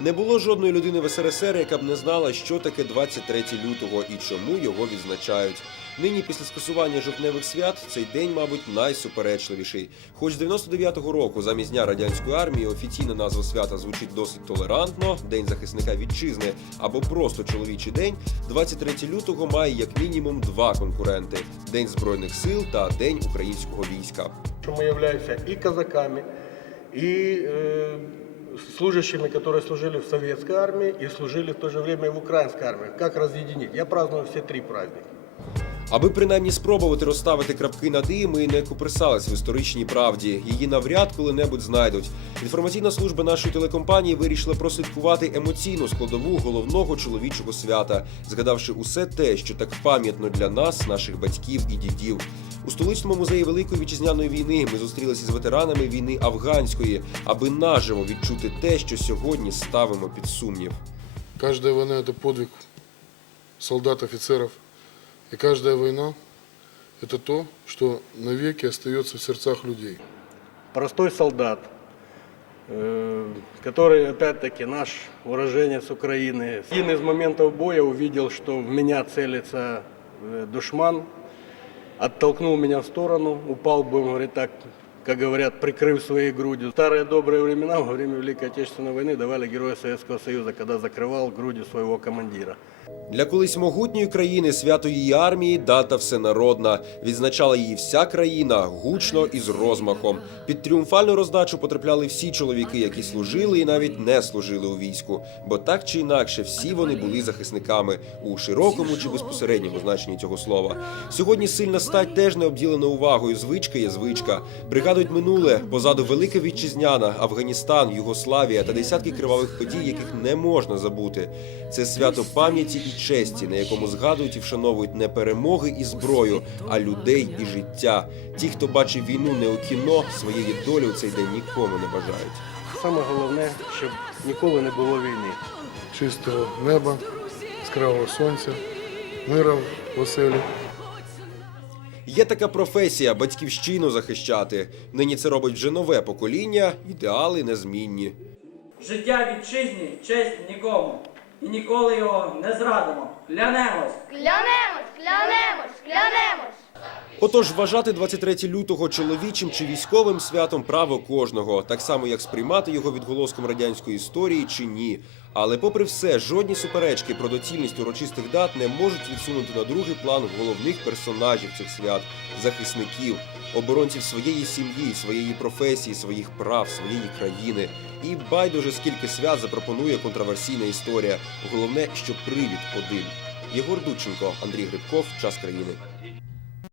Не було жодної людини в СРСР, яка б не знала, що таке 23 лютого і чому його відзначають. Нині, після скасування жовтневих свят, цей день, мабуть, найсуперечливіший. Хоч з 99-го року замість дня радянської армії офіційна назва свята звучить досить толерантно День захисника вітчизни або просто чоловічий день. 23 лютого має як мінімум два конкуренти: День збройних сил та День українського війська. что мы являемся и казаками, и э, служащими, которые служили в советской армии и служили в то же время и в украинской армии. Как разъединить? Я праздную все три праздника. Аби принаймні спробувати розставити крапки над «і», ми не куприсались в історичній правді. Її навряд коли-небудь знайдуть. Інформаційна служба нашої телекомпанії вирішила прослідкувати емоційну складову головного чоловічого свята, згадавши усе те, що так пам'ятно для нас, наших батьків і дідів. У столичному музеї Великої вітчизняної війни ми зустрілися з ветеранами війни афганської, аби наживо відчути те, що сьогодні ставимо під сумнів. Каждая война – это подвиг солдат, офицеров. И каждая война – это то, что навеки остается в сердцах людей. Простой солдат, э, который, опять-таки, наш уроженец Украины. Один из моментов боя увидел, что в меня целится э, душман, оттолкнул меня в сторону, упал, будем говорить так, как говорят, прикрыв своей грудью. Старые добрые времена, во время Великой Отечественной войны, давали Героя Советского Союза, когда закрывал грудью своего командира. Для колись могутньої країни свято її армії дата всенародна. Відзначала її вся країна гучно і з розмахом. Під тріумфальну роздачу потрапляли всі чоловіки, які служили і навіть не служили у війську. Бо так чи інакше, всі вони були захисниками у широкому чи безпосередньому значенні цього слова. Сьогодні сильна стать теж не обділена увагою. Звичка є звичка. Пригадують минуле позаду велика вітчизняна, Афганістан, Югославія та десятки кривавих подій, яких не можна забути. Це свято пам'яті і честі, на якому згадують і вшановують не перемоги і зброю, а людей і життя. Ті, хто бачив війну не у кіно, своєї долі у цей день нікому не бажають. Саме головне, щоб ніколи не було війни. Чистого неба, яскравого сонця, мира в оселі. Є така професія батьківщину захищати. Нині це робить вже нове покоління, ідеали незмінні. Життя вітчизні, честь нікому. І ніколи його не зрадимо. Клянемось! Клянемось, клянемось, клянемось. Отож, вважати 23 лютого чоловічим чи військовим святом право кожного, так само як сприймати його відголоском радянської історії чи ні. Але, попри все, жодні суперечки про доцільність урочистих дат не можуть відсунути на другий план головних персонажів цих свят захисників, оборонців своєї сім'ї, своєї професії, своїх прав, своєї країни. І байдуже скільки свят запропонує контроверсійна історія. Головне, що привід один. Єгор Дудченко, Андрій Грибков, час країни.